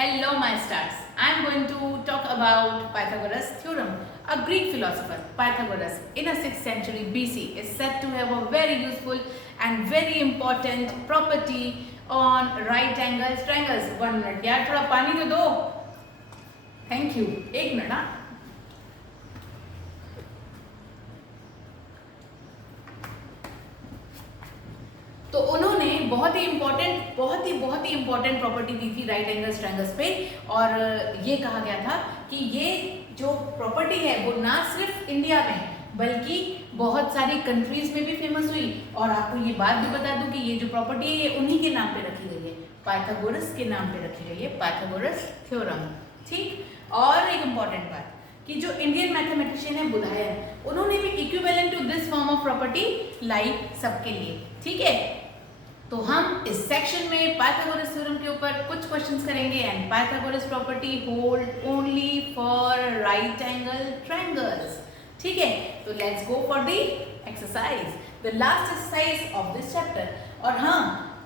Hello, my stars. I am going to talk about Pythagoras' theorem. A Greek philosopher, Pythagoras, in the 6th century BC, is said to have a very useful and very important property on right angles triangles. 1 minute, यार थोड़ा पानी तो दो. Thank you. 1 minute हाँ. तो उन्होंने बहुत ही important property दी थी राइट एंगल्स ट्रायंगल्स पे, और ये कहा गया था कि ये जो प्रॉपर्टी है वो ना सिर्फ इंडिया में बल्कि बहुत सारी कंट्रीज में भी फेमस हुई। और आपको ये बात भी बता दूं कि ये जो प्रॉपर्टी है ये उन्हीं के नाम पे रखी गई है, पाइथागोरस के नाम पे रखी गई है, पाइथागोरस थ्योरम। ठीक, और एक इम्पॉर्टेंट बात कि जो इंडियन मैथमेटिशियन है बुधायन, उन्होंने भी equivalent to this form of property लाई सबके लिए। ठीक है, तो हम इस सेक्शन में पाइथागोरस थ्योरम के ऊपर कुछ क्वेश्चंस करेंगे and Pythagoras property hold only for right angle triangles. ठीक है, तो let's go for the exercise, the last exercise of this chapter. और हाँ,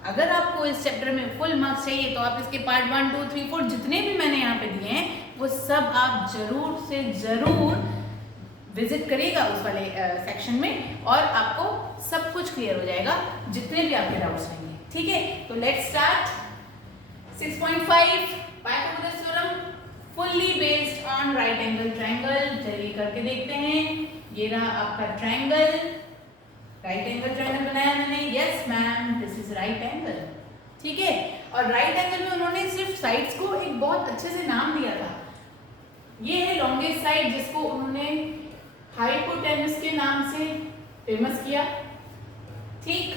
अगर आपको इस चैप्टर में फुल मार्क्स चाहिए तो आप इसके पार्ट 1, 2, 3, 4 जितने भी मैंने यहाँ पे दिए हैं वो सब आप जरूर से जरूर विजिट करिएगा उस वाले सेक्शन में, और आपको सब कुछ क्लियर हो जाएगा जितने भी आपके डाउट्स रहेंगे। ठीक है, तो let's start 6.5 Pythagoras theorem fully based on right angle triangle. चलिए करके देखते हैं। ये रहा आपका ट्रायंगल, राइट एंगल ट्रायंगल बनाया मैंने। Yes ma'am, this is right angle. ठीक है, और राइट एंगल में उन्होंने सिर्फ साइड्स को एक बहुत अच्छे से नाम दिया था। ये है लॉन्गेस्ट साइड जिसको उन्होंने हाइपोटेनस के नाम से फेमस किया। ठीक,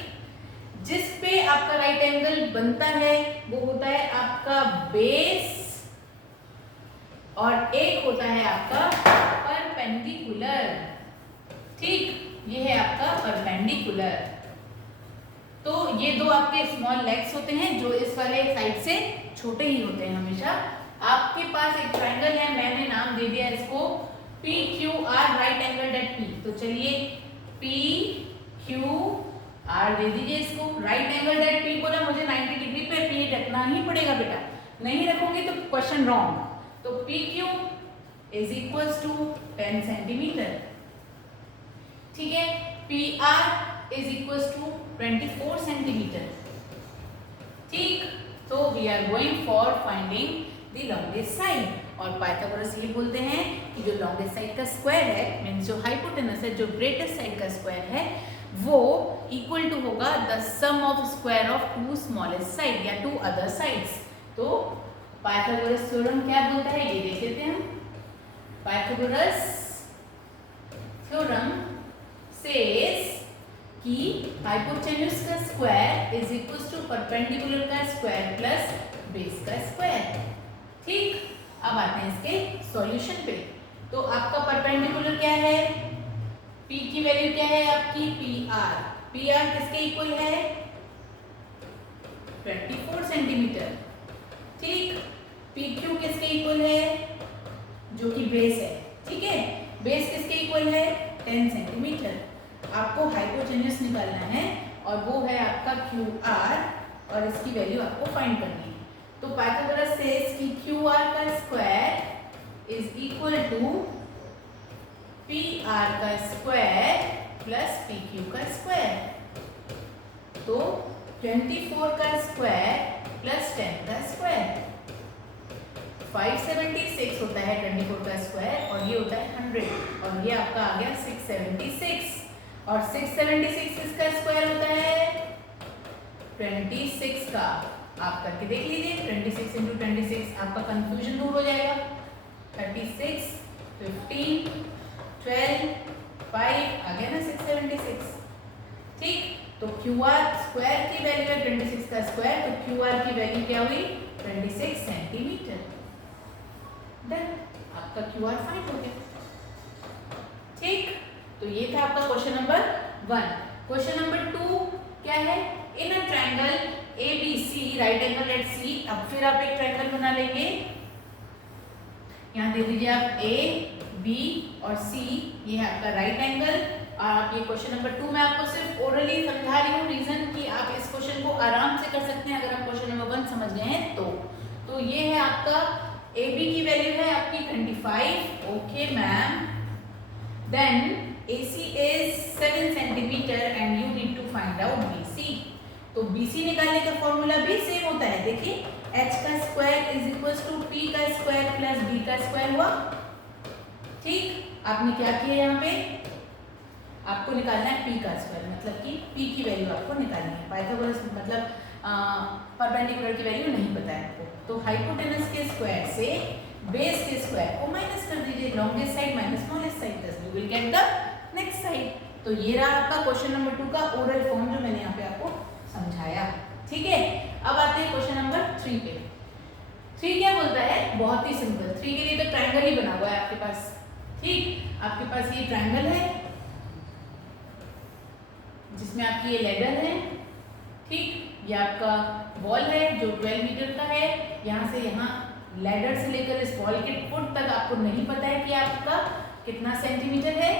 जिस पे आपका राइट एंगल बनता है वो होता है आपका बेस, और एक होता है आपका परपेंडिकुलर। ठीक, ये है आपका परपेंडिकुलर। तो ये दो आपके स्मॉल लेग्स होते हैं जो इस वाले साइड से छोटे ही होते हैं हमेशा। आपके पास एक ट्रायंगल है, मैंने नाम दे दिया इसको PQR, right angle at P। तो चलिए PQR दे दीजिए इसको। राइट एंगल एट P बोला, मुझे 90 डिग्री पे P रखना ही पड़ेगा बेटा, नहीं रखोगे तो क्वेश्चन रॉन्ग। तो PQ is equals to 10 centimetre. ठीक है, PR is equals to 24 centimetre. ठीक, तो we are going for finding the longest side, और पाइथागोरस ये बोलते हैं कि जो लॉन्गेस्ट साइड का स्क्वायर है, मींस जो हाइपोटेनस है, जो ग्रेटेस्ट साइड का स्क्वायर है, वो इक्वल टू होगा the sum of square of two smallest side या टू अदर साइड्स। तो पाइथागोरस थ्योरम क्या बोलता है ये देख लेते हैं हम। पाइथागोरस थ्योरम सेज कि हाइपोटेनस का square is equal to perpendicular का स्क्वायर प्लस बेस का स्क्वायर। ठीक, अब आते हैं इसके सॉल्यूशन पे। तो आपका परपेंडिकुलर क्या है, P की वैल्यू क्या है आपकी PR किसके इक्वल है 24 सेंटीमीटर। ठीक, PQ किसके इक्वल है, जो कि बेस है। ठीक है, बेस किसके इक्वल है 10 सेंटीमीटर। आपको हाइपोटेन्यूस निकालना है और वो है आपका QR, और इसकी वैल्यू आपको फाइंड करनी है। तो पाइथागोरस सेज कि QR का square is equal to PR का स्क्वायर प्लस PQ का स्क्वायर। तो 24 का स्क्वायर प्लस 10 का स्क्वायर 576 होता है 24 का स्क्वायर, और ये होता है 100, और ये आपका आ गया 676। और 676 किसका स्क्वायर होता है 26 का। आप करके देख लीजिए, 26 इंटू 26, आपका कंफ्यूजन दूर हो जाएगा। 36, 15, 12, 5 आ गया ना 676। ठीक, तो QR स्क्वायर की वैल्यू है 26 का स्क्वायर, तो QR की वैल्यू क्या हुई 26 सेंटीमीटर। डन, आपका QR फाइंड हो गया। ठीक, तो ये था आपका क्वेश्चन नंबर 1। क्वेश्चन नंबर 2 क्या है, in a triangle ABC, right angle at C। अब फिर आप एक ट्रायंगल बना लेंगे, यहाँ दे दीजिए आप A, B और C, ये है आपका राइट एंगल। आप ये क्वेश्चन नंबर 2 में आपको सिर्फ ओरली समझा रही हूँ, रीजन कि आप इस क्वेश्चन को आराम से कर सकते हैं अगर आप क्वेश्चन नंबर 1 समझ गए हैं तो तो ये है आपका AB की वैल्यू है आपकी 25, okay ma'am. Then AC is 7 centimetre and you need to find out BC। तो BC निकालने का फॉर्मूला भी सेम होता है, देखिए h का square is equal to p का स्क्वायर प्लस b का स्क्वायर हुआ। ठीक, आपने क्या किया, यहाँ पे आपको निकालना है p का स्क्वायर, मतलब कि p की वैल्यू आपको निकालनी है। पाइथागोरस मतलब परपेंडिकुलर की वैल्यू नहीं पता है आपको, तो हाइपोटेनस के स्क्वायर से बेस के स्क्वायर को माइनस कर दीजिए, longest side minus smallest side, thus you will get the next side. तो ये रहा आपका क्वेश्चन नंबर 2 का ओरल फॉर्म जो मैंने यहाँ पे आपको समझाया। ठीक है, अब आते हैं क्वेश्चन नंबर 3 पे। 3 क्या बोलता है, बहुत ही सिंपल। 3 के लिए तो ट्रायंगल ही बना हुआ है आपके पास। ठीक, आपके पास ये ट्रायंगल है जिसमें आपकी ये लेडर है। ठीक, ये आपका वॉल है जो 12 मीटर का है। यहाँ से यहाँ लैडर से लेकर इस वॉल के फुट तक आपको नहीं पता है कि आपका कितना सेंटीमीटर है,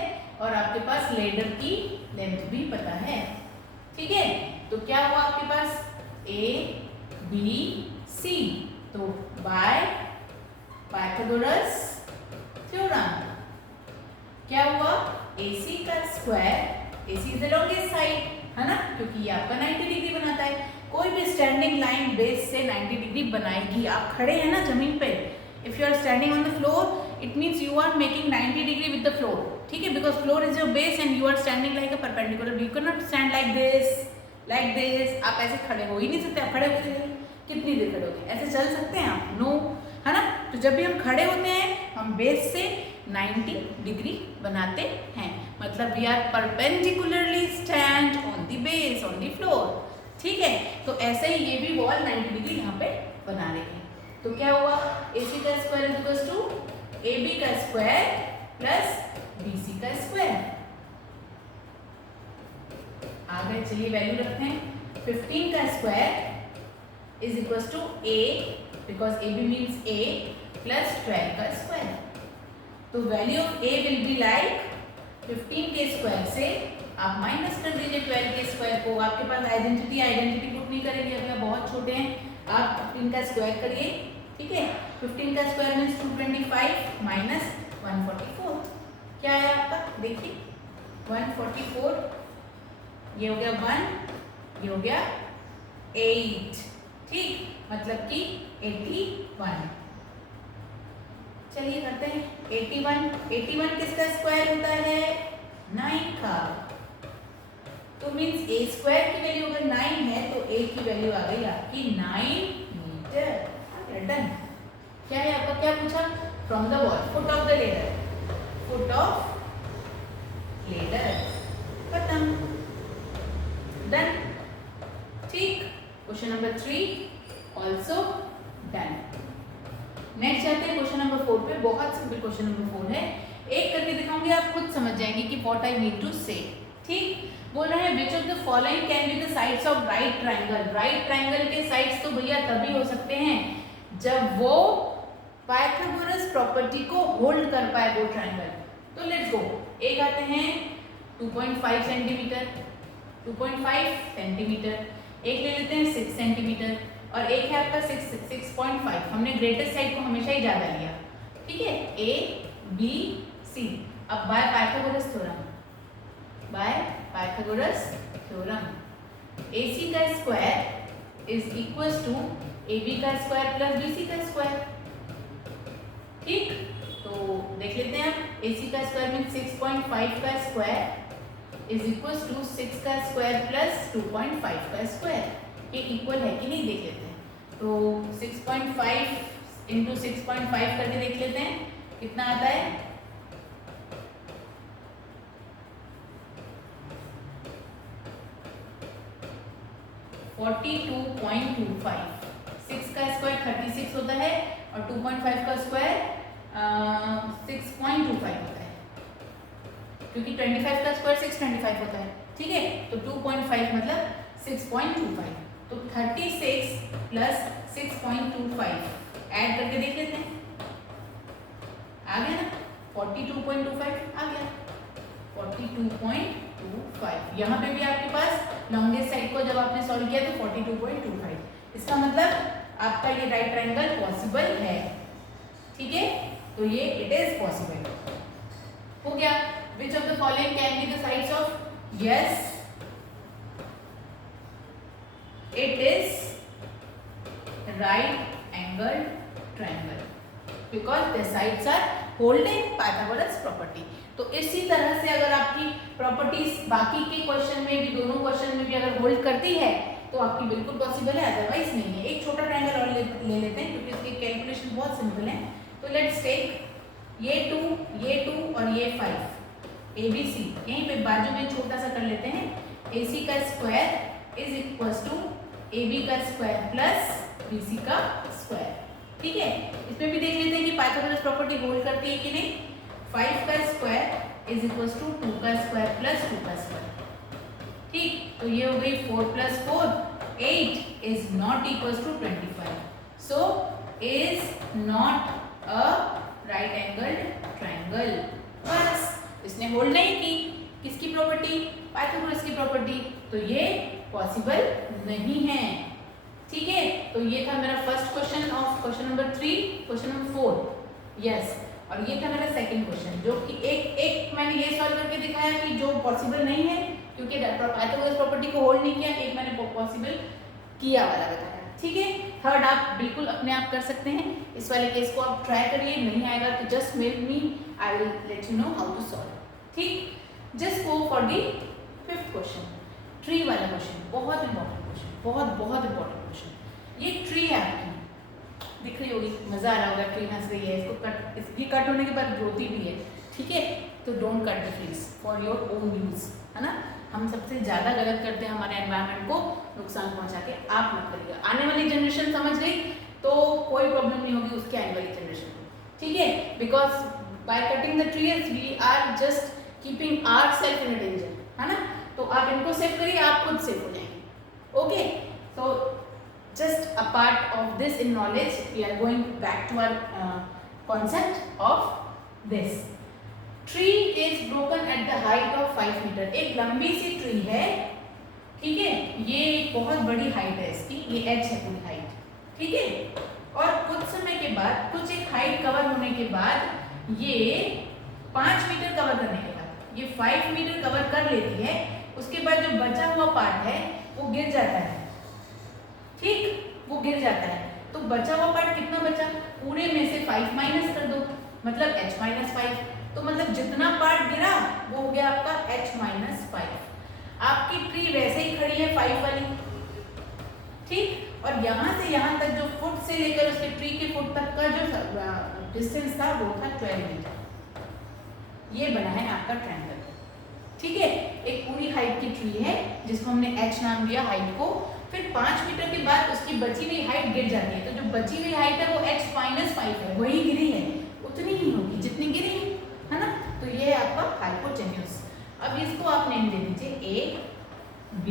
और आपके पास लैडर की लेंथ भी पता है। ठीक है, तो क्या हुआ आपके पास A B C, तो बाय पाइथागोरस थ्योरम क्या हुआ, AC का square, AC is the longest side है ना, क्योंकि ये आपका 90 डिग्री बनाता है। कोई भी स्टैंडिंग लाइन बेस से 90 डिग्री बनाएगी। आप खड़े हैं ना जमीन पे, if you are standing on the floor it means you are making 90 degree with the floor. ठीक है, because floor is your base and you are standing like a perpendicular, you can not stand like this. आप ऐसे खड़े हो ही नहीं सकते। आप खड़े होते कितनी देर खड़े होते, ऐसे चल सकते हैं आप, नो, है ना। तो जब भी हम खड़े होते हैं हम बेस से 90 डिग्री बनाते हैं, मतलब we are perpendicularly stand on the base on the floor. ठीक है, तो ऐसे ही ये भी वॉल 90 डिग्री यहाँ पे बना रहे हैं। तो क्या हुआ, AC का स्क्वायर इक्वल्स टू AB का स्क्वायर प्लस BC का स्क्वायर। आ गए, चलिए वैल्यू रखते हैं। 15 का square is equals to A, because AB means A plus 12 का स्क्वायर। तो value of A will be like 15 के स्क्वायर से आप माइनस कर दीजिए 12 के स्क्वायर को। आपके पास आइडेंटिटी पुट नहीं करेंगे, अभी आप बहुत छोटे हैं। आप 15 का स्क्वायर करिए। ठीक है, 15 का स्क्वायर मीन्स 225 माइनस 144, क्या है आपका, देखिए 144, ये हो गया 1, ये हो गया 8। ठीक, मतलब कि 81। चलिए करते हैं 81 किसका स्क्वायर होता है, 9 का। तो मीन्स A स्क्वायर की वैल्यू अगर 9 है तो A की वैल्यू आ गई आपकी 9 मीटर। डन। क्या है आपका, क्या पूछा, from the wall, foot of the ladder, foot of ladder, खत्म, डन। ठीक, question number 3 also done. Next जाते हैं क्वेश्चन नंबर 4 पे। बहुत सिंपल क्वेश्चन नंबर 4 है, एक करके दिखाऊंगी, आप खुद समझ जाएंगे कि व्हाट आई नीड टू से। ठीक, बोल रहे हैं which of the following can be the sides of right triangle. Right triangle के साइड्स तो भैया तभी हो सकते हैं जब वो पाइथागोरस प्रॉपर्टी को होल्ड कर पाए वो ट्रायंगल। तो लेट्स गो, एक आते हैं 2.5 सेंटीमीटर, 2.5 सेंटीमीटर, एक ले लेते हैं 6 सेंटीमीटर, और एक है आपका 6.5। हमने ग्रेटेस्ट साइड को हमेशा ही ज्यादा लिया। ठीक है, A B C। अब by Pythagoras theorem, by Pythagoras theorem AC का square is equals to AB का स्क्वायर प्लस BC का स्क्वायर। ठीक, तो देख लेते हैं आप, AC का स्क्वायर मीन 6.5 का स्क्वायर इज इक्वल्स टू 6 का स्क्वायर प्लस 2.5 का स्क्वायर। ये इक्वल है कि नहीं देख लेते हैं। तो 6.5 इंटू 6.5 करके देख लेते हैं कितना आता है, 42.25। 6 का स्क्वायर 36 होता है और 2.5 का स्क्वायर 6.25 होता है, क्योंकि 25 का स्क्वायर 625 होता है। ठीक है, तो 2.5 मतलब 6.25। तो 36 प्लस 6.25 ऐड करके देख लेते हैं, आ गया ना, 42.25 आ गया, 42.25। यहाँ पे भी आपके पास लॉन्गेस्ट साइड को जब आपने सॉल्व किया तो 42.25। इसका मतलब आपका ये राइट ट्रायंगल पॉसिबल है। ठीक है, तो ये इट इज पॉसिबल हो गया। Which of the following can be the sides of, yes it is right angled triangle because the sides are holding Pythagoras property। तो इसी तरह से अगर आपकी प्रॉपर्टीज बाकी के क्वेश्चन में भी, दोनों क्वेश्चन में भी अगर होल्ड करती है तो आपकी बिल्कुल पॉसिबल है, अदरवाइज नहीं है। एक छोटा ट्रायंगल और ले लेते हैं क्योंकि इसकी कैलकुलेशन बहुत सिंपल है। तो लेट्स टेक ये 2 और ये 5 ABC, यहीं पे बाजू में छोटा सा कर लेते हैं। AC का square is equals to AB का स्क्वायर प्लस BC का स्क्वायर। ठीक है, इसमें भी देख लेते हैं कि पाइथागोरस प्रॉपर्टी होल्ड करती है कि नहीं। 5 का स्क्वायर इज इक्वल्स टू 2 का स्क्वायर प्लस 2 का स्क्वायर। ठीक, तो ये हो गई 4 + 4 8 is not equals to 25, so is not a right angled triangle. बस इसने होल्ड नहीं की किसकी प्रॉपर्टी, पाइथागोरस की प्रॉपर्टी, तो ये पॉसिबल नहीं है। ठीक है, तो ये था मेरा first question of question number 3, question number 4, yes. और ये था मेरा सेकंड क्वेश्चन, जो कि एक मैंने ये सॉल्व करके दिखाया कि जो पॉसिबल नहीं है क्योंकि पाइथागोरस प्रॉपर्टी को होल्ड नहीं किया। एक मैंने पॉसिबल किया वाला बताया। ठीक है, थर्ड आप बिल्कुल अपने आप कर सकते हैं। इस वाले केस को आप ट्राई करिए, नहीं आएगा तो just mail me, I will let you know how to solve. ठीक, just go for the fifth question, tree वाला क्वेश्चन, बहुत इंपॉर्टेंट क्वेश्चन, बहुत इंपॉर्टेंट क्वेश्चन। ये ट्री है आपकी, दिख रही होगी, मजा आ रहा होगा, ट्री हंस रही है, इसको कट, इसकी कट होने के बाद ग्रोथी भी है। ठीक है, तो don't cut the trees for your own use, है ना। हम सबसे ज्यादा गलत करते हैं हमारे एनवायरनमेंट को नुकसान पहुंचा के, आप मत करिएगा। आने वाली जनरेशन समझ गई तो कोई प्रॉब्लम नहीं होगी उसके आने वाली जनरेशन को। ठीक है, because by cutting the trees we are just keeping our self in danger, है ना। तो आप इनको सेव करिए, आप खुद सेव हो जाएंगे। Okay, so just a part of this in knowledge, we are going back to our concept of this. Tree is broken at the height of 5 meter. एक लंबी सी ट्री है, ठीक है, ये एक बहुत बड़ी हाइट है इसकी, ये h है पूरी हाइट, ठीक है। और कुछ समय के बाद, कुछ एक हाइट कवर होने के बाद, ये 5 मीटर कवर करने के बाद, ये 5 मीटर कवर कर लेती है। उसके बाद जो बचा हुआ पार्ट है वो गिर जाता है, ठीक, वो गिर जाता है। तो बचा हुआ पार्ट कितना बचा, पूरे में से 5 माइनस कर दो, मतलब h माइनस 5। तो मतलब जितना पार्ट गिरा वो हो गया आपका h माइनस 5। आपकी ट्री वैसे ही खड़ी है 5 वाली, ठीक। और यहाँ से यहाँ तक जो फुट से लेकर उसके ट्री के फुट तक का जो डिस्टेंस था वो था 12 मीटर। ये बना है आपका ट्रायंगल, ठीक है। एक पूरी हाइट की ट्री है जिसको हमने h नाम दिया हाइट को। फिर 5 मीटर के बाद उसकी बची हुई हाइट गिर जाती है, तो जो बची हुई हाइट है वो h माइनस 5 है, वही गिरी है, उतनी ही होगी जितनी गिरी है ना। तो ये है आपका हाइपोटेन्यूज। अब इसको आप नेम दे दीजिए A, B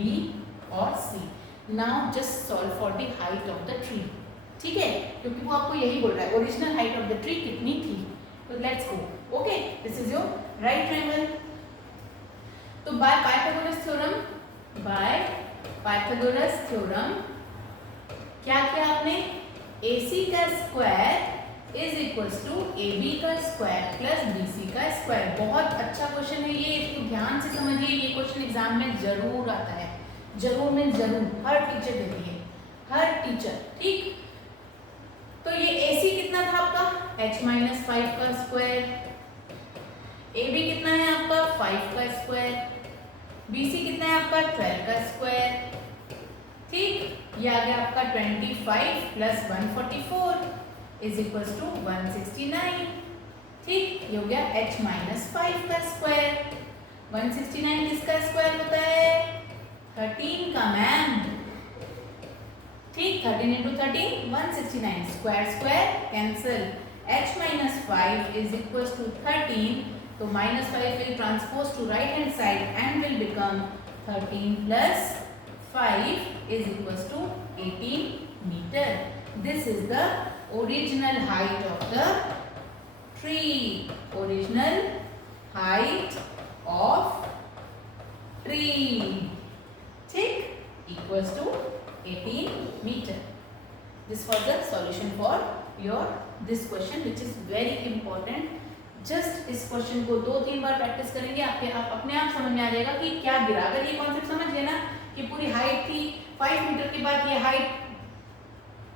और C। Now just solve for the height of the tree, ठीक है, क्योंकि वो आपको यही बोल रहा है original height of the tree कितनी थी। तो let's go. Okay, this is your right triangle. तो बाय पाइथागोरस थ्योरम क्या किया आपने, AC का square is equals to AB का स्क्वायर प्लस BC का स्क्वायर। बहुत अच्छा क्वेश्चन है ये, इसको ध्यान से समझिए। ये क्वेश्चन एग्जाम में जरूर आता है, जरूर में जरूर, हर टीचर देती है, हर टीचर, ठीक। तो ये AC कितना था आपका h माइनस 5 का स्क्वायर, AB कितना है आपका 5 का स्क्वायर, BC कितना है आपका 12 का स्क्वायर, ठीक। ये आ गया आपका 25 प्लस 144 इज इक्वल्स टू 169, ठीक। ये हो गया h माइनस 5 का स्क्वायर। 169 किसका स्क्वायर होता है, 13 का मैम, ठीक। 13 into 13 169, square square cancel, h minus 5 is equals to 13, तो minus 5 will transpose to right hand side and will become 13 plus 5 is equals to 18 meter. This is the original height of the tree. Original height of tree, ठीक, equals to 18 meter. This was the solution for your this question which is very important. Just इस question को 2-3 बार practice करेंगे, आप अपने आप समझ में आ जाएगा कि क्या गिरा। अगर ये कॉन्सेप्ट समझ गए ना कि पूरी हाइट थी 5 मीटर के बाद ये हाइट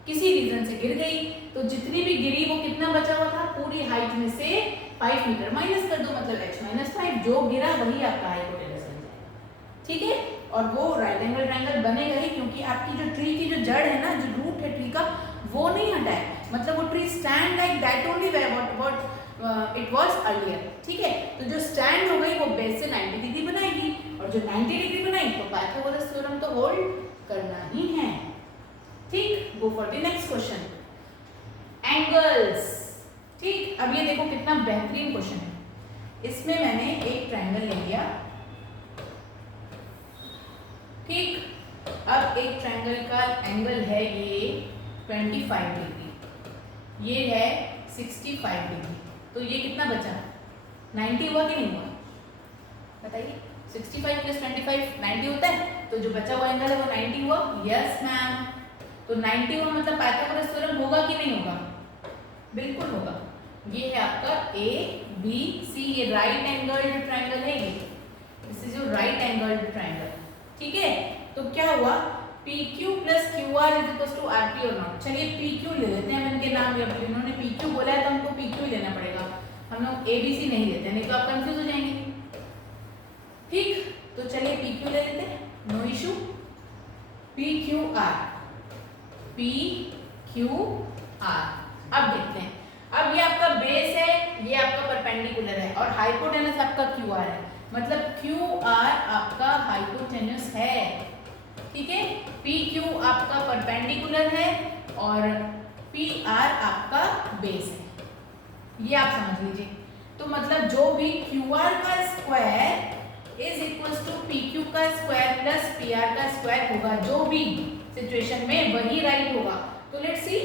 किसी रीजन से गिर गई, तो जितनी भी गिरी वो कितना बचा हुआ था, पूरी हाइट में से 5 मीटर माइनस कर दो, मतलब h - 5, जो गिरा वही आपका हाइपोटेनस बन जाएगा। ठीक है, और वो राइट एंगल ट्रायंगल बनेगा ही, क्योंकि आपकी जो ट्री की जो जड़ है ना, जो रूट है ट्री का, वो नहीं हटा है, मतलब वो tree stand like that only what it was earlier. ठीक है, तो जो स्टैंड हो गई वो बेस से 90 डिग्री बनाएगी, और जो 90 डिग्री बनाई तो पाइथागोरस थ्योरम तो होल्ड करना ही है। ठीक, go for the next question, angles. ठीक, अब ये देखो कितना बेहतरीन क्वेश्चन है। इसमें मैंने एक ट्रायंगल ले लिया। ठीक, अब एक ट्रायंगल का एंगल है ये 25 डिग्री, ये है 65 डिग्री, तो ये कितना बचा, 90 हुआ कि नहीं हुआ, बताइए। 65 + 25 90 होता है, तो जो बचा हुआ एंगल है वो 90 हुआ। यस मैम, तो 90 हुआ मतलब पाइथागोरस थ्योरम होगा कि नहीं होगा, बिल्कुल होगा। ये है आपका ABC, ये राइट एंगल्ड ट्रायंगल है, ये this is your right angled triangle. ठीक है, तो क्या हुआ, PQ + QR = RP और नॉट। चलिए PQ ले लेते हैं, हम इनके नाम, इन्होंने PQ बोला है तो हमको PQ ही लेना पड़ेगा, हम लोग ABC नहीं लेते, नहीं तो आप कंफ्यूज हो जाएंगे। ठीक, तो चलिए PQ ले लेते हैं, नो इशू। PQR, PQR। अब देखते हैं, अब ये आपका बेस है, ये आपका परपेंडिकुलर है, और हाइपोटेनस आपका QR है, मतलब QR आपका हाइपोटेनस है। ठीक है, PQ आपका परपेंडिकुलर है और PR आपका बेस है, ये आप समझ लीजिए। तो मतलब जो भी QR का square is equal to PQ का स्क्वायर प्लस PR का स्क्वायर होगा, जो भी सिचुएशन में वही राइट होगा। तो let's see,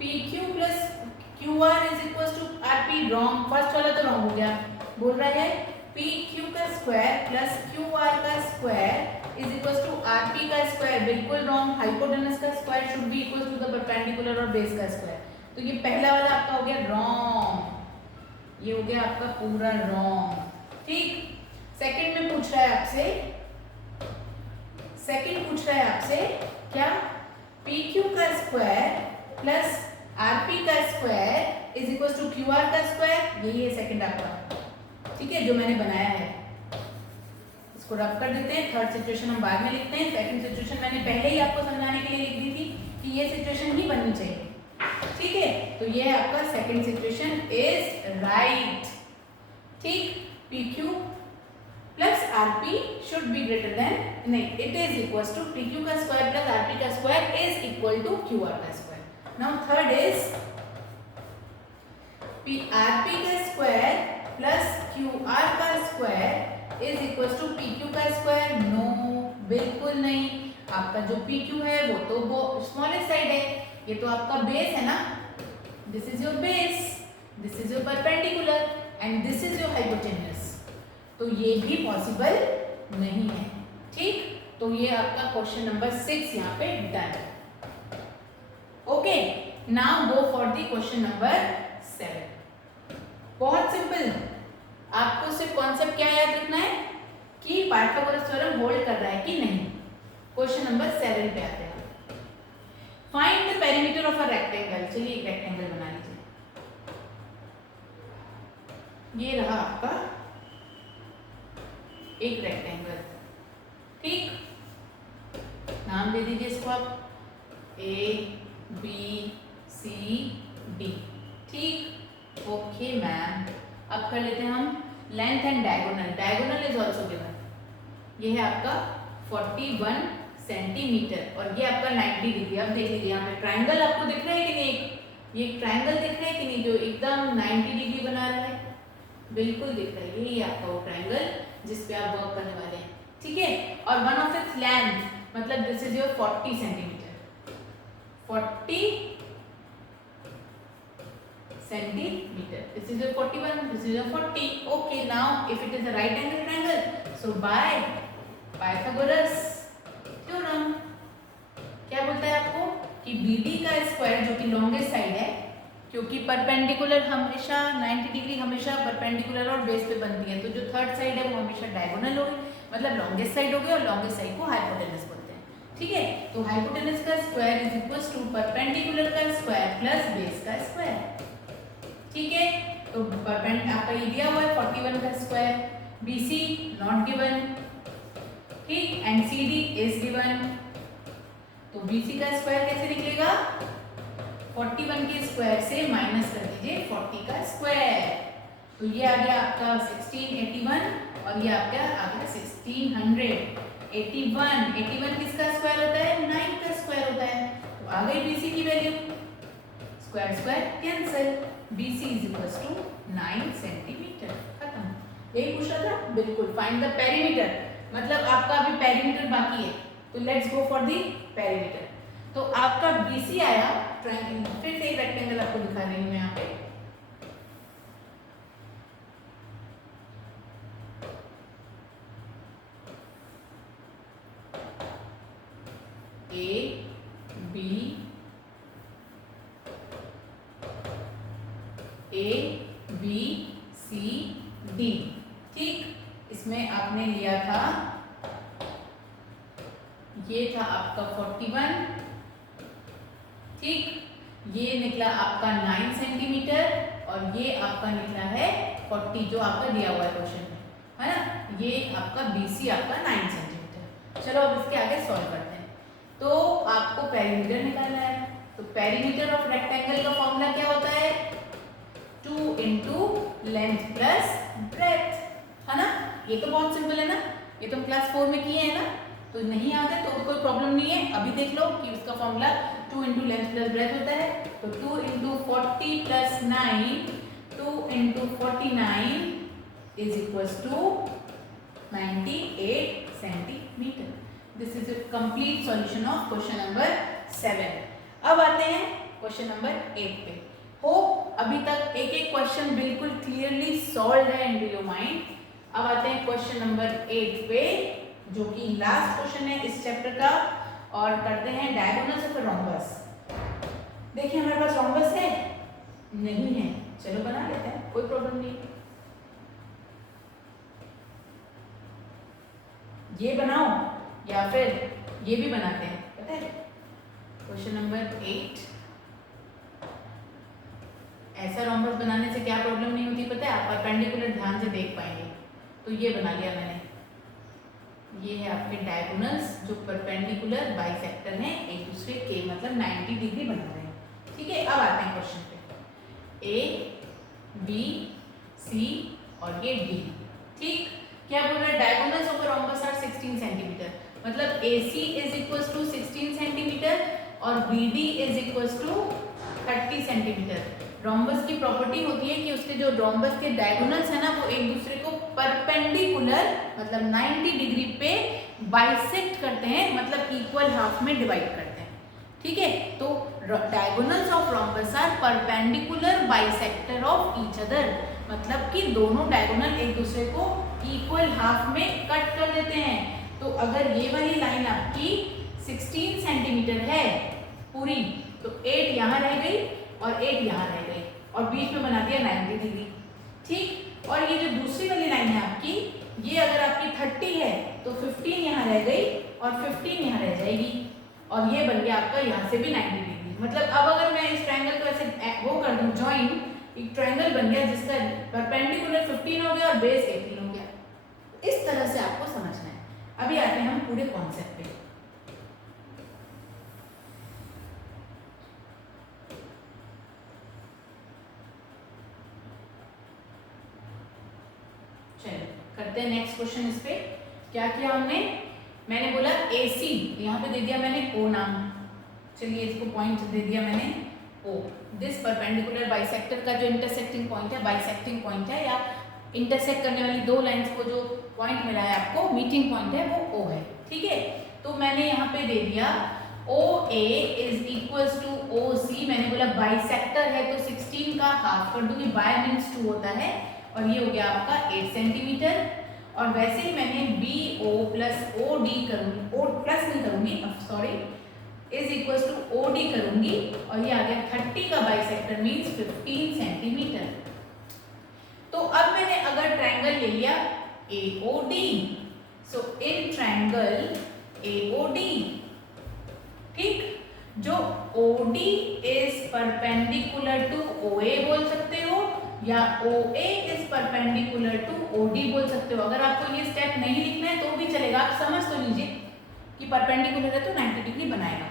PQ + QR is equal to RP, wrong, first वाला तो रॉन्ग हो गया। बोल रहा है PQ का स्क्वायर प्लस QR का square is equal to RP का स्क्वायर, बिल्कुल रॉन्ग। हाइपोटेनस का square should be equal to the perpendicular और बेस का स्क्वायर, तो ये पहला वाला आपका हो गया रॉन्ग, ये हो गया आपका पूरा रॉन्ग। ठीक, सेकंड में पूछ रहा है आपसे, सेकंड पूछ रहा है आपसे क्या, PQ का स्क्वायर प्लस RP का square is equal to QR का स्क्वायर, यही है सेकंड आपका। ठीक है, जो मैंने बनाया है इसको रब कर देते हैं, थर्ड सिचुएशन हम बाद में लिखते हैं, सेकंड सिचुएशन मैंने पहले ही आपको समझाने के लिए लिख दी थी कि ये सिचुएशन ही बननी चाहिए। ठीक है, तो ये है आपका सेकंड सिचुएशन इज राइट। ठीक, PQ plus RP should be greater than, नहीं, it is equal to PQ का स्क्वायर प्लस RP का square is equal to QR का square. Now third is RP का स्क्वायर प्लस QR का square is equal to PQ का square, no, बिल्कुल नहीं। आपका जो PQ है वो तो वो स्मॉलेस्ट साइड है, ये तो आपका बेस है ना, this is your base, this is your perpendicular and this is your hypotenuse, तो ये भी पॉसिबल नहीं है। ठीक, तो ये आपका क्वेश्चन नंबर 6 यहाँ पे done. Okay, now go for the question number 7। बहुत सिंपल, आपको सिर्फ कॉन्सेप्ट क्या याद रखना है कि पाइथागोरस थ्योरम होल्ड कर रहा है कि नहीं। क्वेश्चन नंबर 7 पे आते हैं, find the perimeter of a rectangle. चलिए एक रेक्टेंगल बना लीजिए, ये रहा आपका एक रेक्टेंगल। ठीक, नाम दे दीजिए इसको आप ABCD। ठीक, ओके मैम। अब कर लेते हैं हम length and diagonal. Diagonal is also given, ये है आपका 41 सेंटीमीटर और ये आपका 90 डिग्री। अब देख लीजिए यहाँ पे ट्राइंगल आपको दिख रहा है कि नहीं, ये ट्राइंगल दिख रहा है कि नहीं जो एकदम 90 डिग्री बना रहा है, बिल्कुल दिख रहा है, यही आपका वो ट्राइंगल जिस पे आप वर्क करने वाले हैं। ठीक है, और वन ऑफ इट्स लेंथ मतलब this is your 40 centimetre, 40 centimeter. This is your 41, this is your 40. Okay, now if it is a right angle triangle, so by Pythagoras theorem, क्या बोलता है आपको कि BD का स्क्वायर जो कि लॉन्गेस्ट साइड है, क्योंकि परपेंडिकुलर हमेशा 90 डिग्री हमेशा परपेंडिकुलर और बेस पे बनती है, तो जो थर्ड साइड है वो हमेशा डायगोनल होगी, मतलब लॉन्गेस्ट साइड होगी, और लॉन्गेस्ट साइड को हाइपोटेनस बोलते हैं। ठीक है, तो हाइपोटेनस का square is equal to perpendicular का स्क्वायर प्लस बेस का स्क्वायर। ठीक है, तो परपेंड आपका ये दिया हुआ है 41 का स्क्वायर, BC नॉट गिवन, ठीक, एंड CD इज गिवन। तो BC का स्क्वायर कैसे निकलेगा, 41 के स्क्वायर से माइनस कर दीजिए 40 का स्क्वायर, तो ये आ गया आपका 1681 और ये आपका आ गया 1681। 81 किसका स्क्वायर होता है, 9 का स्क्वायर होता है, तो आ गई BC की value, square square cancel, BC is equal to 9 centimetre. खत्म, यही पूछा था, बिल्कुल। फाइंड द पेरीमीटर, मतलब आपका अभी पेरीमीटर बाकी है, तो let's go for the perimeter. तो आपका BC आया ट्रायंगल, फिर से एक रेक्टेंगल आपको दिखा रही हूं मैं यहाँ पे, A B C D। ठीक, इसमें आपने लिया था, ये था आपका 41, ठीक, ये निकला आपका 9 सेंटीमीटर और ये आपका निकला है 40 जो आपका दिया हुआ है क्वेश्चन में, है ना। ये आपका BC आपका 9 सेंटीमीटर। चलो अब इसके आगे सॉल्व करते हैं। तो आपको पेरीमीटर निकालना है, तो पेरीमीटर ऑफ रेक्टेंगल का फॉर्मूला क्या होता है, 2 इंटू लेंथ प्लस ब्रेथ, है ना। ये तो बहुत सिंपल है ना, ये तो हम क्लास 4 में किए हैं ना, तो नहीं याद है तो कोई प्रॉब्लम नहीं है, अभी देख लो कि उसका formula 2 into length plus breadth होता है। तो 2 into 40 plus 9, 2 into 49 is equal to 98 centimetre. This is a complete solution of question number 7। अब आते हैं क्वेश्चन नंबर 8 पे। होप अभी तक एक एक क्वेश्चन बिल्कुल क्लियरली सॉल्व है इन योर माइंड। अब आते हैं क्वेश्चन नंबर 8 पे, जो कि लास्ट क्वेश्चन है इस चैप्टर का, और करते हैं डायगोनल्स ऑफ अ रोम्बस। देखिए हमारे पास रोम्बस है, नहीं है, चलो बना लेते हैं, कोई प्रॉब्लम नहीं। ये बनाओ या फिर ये भी बनाते हैं, पता है। क्वेश्चन नंबर 8, ऐसा रोम्बस बनाने से क्या प्रॉब्लम नहीं होती पता है, आप परपेंडिकुलर ध्यान से देख पाएंगे। तो ये बना लिया मैंने, ये है आपके डायगोनल्स जो परपेंडिकुलर बाइसेक्टर हैं एक दूसरे के, मतलब 90 डिग्री बना रहे हैं। ठीक है, अब आते हैं क्वेश्चन पे। A B C और ये D। ठीक, क्या बोल रहा है, diagonals of the rhombus are 16 centimetre, मतलब AC is equal to 16 centimetre और BD is equal to 30 centimetre. Rhombus की प्रॉपर्टी होती है कि उसके जो रोम्बस के डायगोनल्स है ना वो एक दूसरे को परपेंडिकुलर मतलब 90 डिग्री पे बाइसेक्ट करते हैं, मतलब इक्वल हाफ में डिवाइड करते हैं। ठीक है, तो diagonals of rhombus are perpendicular bisector of each other, मतलब कि दोनों डायगोनल एक दूसरे को इक्वल हाफ में कट कर देते हैं। तो अगर ये वाली लाइन आपकी 16 सेंटीमीटर है पूरी, तो 8 यहाँ रह गई और 8 यहाँ रह गई और बीच में बना दिया 90 डिग्री। ठीक, और ये जो दूसरी वाली लाइन है आपकी, ये अगर आपकी 30 है तो 15 यहाँ रह गई और 15 यहाँ रह जाएगी और ये बन गया आपका यहाँ से भी 90 डिग्री। मतलब अब अगर मैं इस ट्रायंगल को ऐसे वो कर दूं ज्वाइन, एक ट्रायंगल बन गया जिसका परपेंडिकुलर 15 हो गया और बेस 18 हो गया। इस तरह से आपको समझना है। अभी आते हैं हम पूरे कॉन्सेप्ट पे। करते हैं नेक्स्ट क्वेश्चन। इस पे क्या किया हमने, मैंने बोला AC, यहाँ पे दे दिया मैंने O नाम, चलिए इसको पॉइंट दे दिया मैंने O। दिस परपेंडिकुलर बाइसेक्टर का जो इंटरसेक्टिंग पॉइंट है, बाइसेक्टिंग पॉइंट है या इंटरसेक्ट करने वाली दो लाइंस को जो पॉइंट मिला है आपको, मीटिंग पॉइंट है, वो O है। ठीक है, तो मैंने यहाँ पे दे दिया OA is equal to OC। मैंने बोला बाइसेक्टर है तो 16 का हाफ कर दूंगी, बाय मीन्स 2 होता है और ये हो गया आपका 8 सेंटीमीटर। और वैसे ही मैंने BO प्लस OD करूंगी, O प्लस नहीं करूंगी, sorry, is equal to OD करूंगी और ये आ गया 30 का बाइसेक्टर मीन्स 15 सेंटीमीटर। तो अब मैंने अगर ट्रायंगल ले लिया AOD, so in triangle AOD, ठीक, जो OD is perpendicular to OA बोल सकते हो या OA is perpendicular to OD बोल सकते हो। अगर आपको ये स्टेप नहीं लिखना है तो भी चलेगा, आप समझ तो लीजिए कि परपेंडिकुलर है तो 90 डिग्री बनाएगा,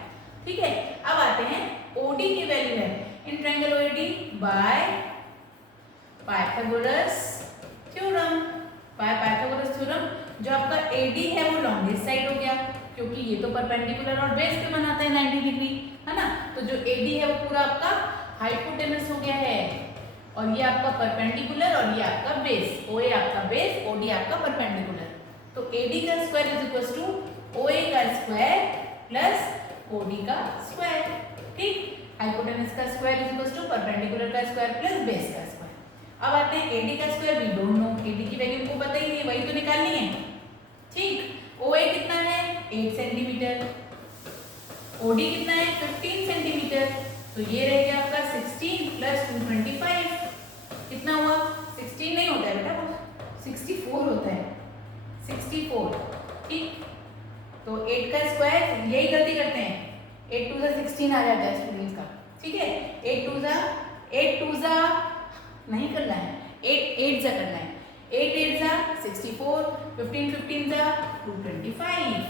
ठीक है। अब आते हैं OD की वैल्यू है in triangle OAD bye Pythagoras theorem. By Pythagoras theorem जो आपका AD है वो लॉन्गेस्ट साइड हो गया, क्योंकि ये तो परपेंडिकुलर और बेस पे बनाता है 90 डिग्री, है ना। तो जो AD है वो पूरा आपका हाइपोटेनस हो गया है और ये आपका परपेंडिकुलर और ये आपका बेस, OA आपका बेस, OD आपका परपेंडिकुलर। तो AD का square is equal to OA का स्क्वायर प्लस OD का स्क्वायर, ठीक। हाइपोटेनस का square is equal to perpendicular का स्क्वायर प्लस बेस का स्क्वायर। अब आते हैं AD का square, we don't know, AD की वैल्यू को पता ही नहीं, वही तो निकालनी है, ठीक। OA कितना है 8 सेंटीमीटर, OD कितना है 15 सेंटीमीटर, तो ये रह गया आपका 16 प्लस 225, कितना हुआ 16 नहीं होता है बेटा, 64 होता है, 64, ठीक। तो 8 का स्क्वायर, यही गलती करते हैं, 8 टू 16 आ जाता है स्टूडेंट्स का, ठीक है। 8 टू नहीं करना है, 8 जा करना है, 8 जा 64, 15 जा 225,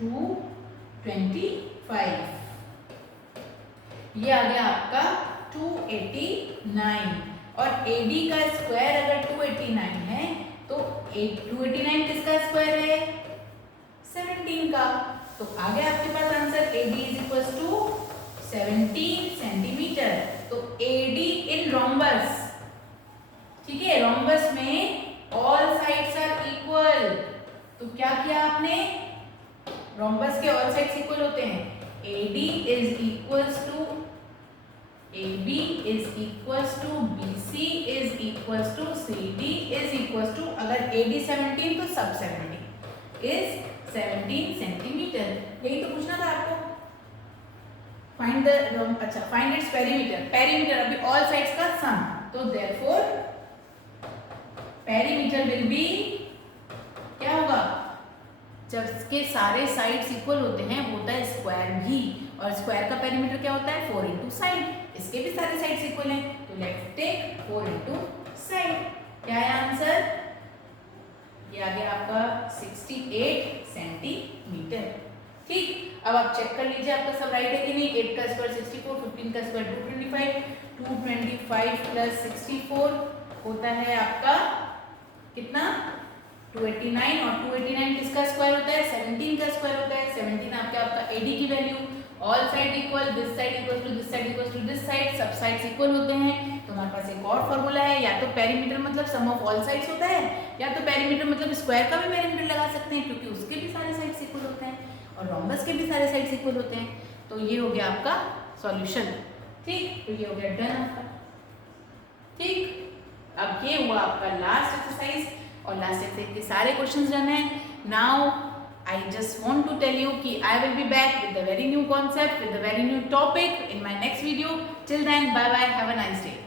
225, ये आ गया आपका 289। और AD का स्क्वायर अगर 289 है तो 289 किसका स्क्वायर है 17 का, तो आ गया आपके पास answer AD is equal to 17 centimetre. तो AD इन रोम्बस, ठीक है, रोम्बस में ऑल साइड्स आर इक्वल, तो क्या किया आपने, रोम्बस के ऑल साइड्स इक्वल होते हैं, AD is equals to AB is equals to BC is equals to CD is equals to, अगर AD 17 तो सब 70 इज 17 सेंटीमीटर। यही तो पूछना था आपको, फाइंड द, अच्छा फाइंड इट्स पेरीमीटर, पेरीमीटर अभी ऑल साइड्स का सम, तो देयरफॉर पेरीमीटर विल बी, क्या होगा, जब इसके सारे साइड्स इक्वल होते हैं होता है स्क्वायर भी, और स्क्वायर का पेरीमीटर क्या होता है 4 इंटू साइड, इसके भी सारे साइड्स इक्वल हैं, तो लेट्स टेक 4 इंटू साइड। क्या है आंसर, ये आ गया आपका 68 सेंटीमीटर, ठीक। अब आप चेक कर लीजिए आपका सब राइट है कि नहीं। 8 का स्क्वायर 64, 15 का स्क्वायर 225, 225 प्लस 64 होता है आपका कितना 289, और 289 किसका स्क्वायर होता है 17 का स्क्वायर होता है, 17 आपका AD की value, all side equal, this side equal to this side equal to this side, सब साइड्स इक्वल होते हैं। तो हमारे पास एक और फॉर्मूला है, या तो पेरीमीटर मतलब सम ऑफ ऑल साइड्स होता है, या तो पेरीमीटर मतलब स्क्वायर का भी पेरीमीटर लगा सकते हैं क्योंकि उसके भी सारे साइड्स इक्वल होते हैं और रोम्बस के भी सारे साइड्स इक्वल होते हैं। तो ये हो गया आपका सॉल्यूशन, ठीक। तो ये हो गया डन आपका, ठीक। अब ये हुआ आपका लास्ट एक्सरसाइज, और लास्ट एक्सरसाइज के सारे क्वेश्चंस डन है। Now I just want to tell you कि I will be back with a very new concept, with a very new topic in my next video. Till then, bye bye, have a nice day.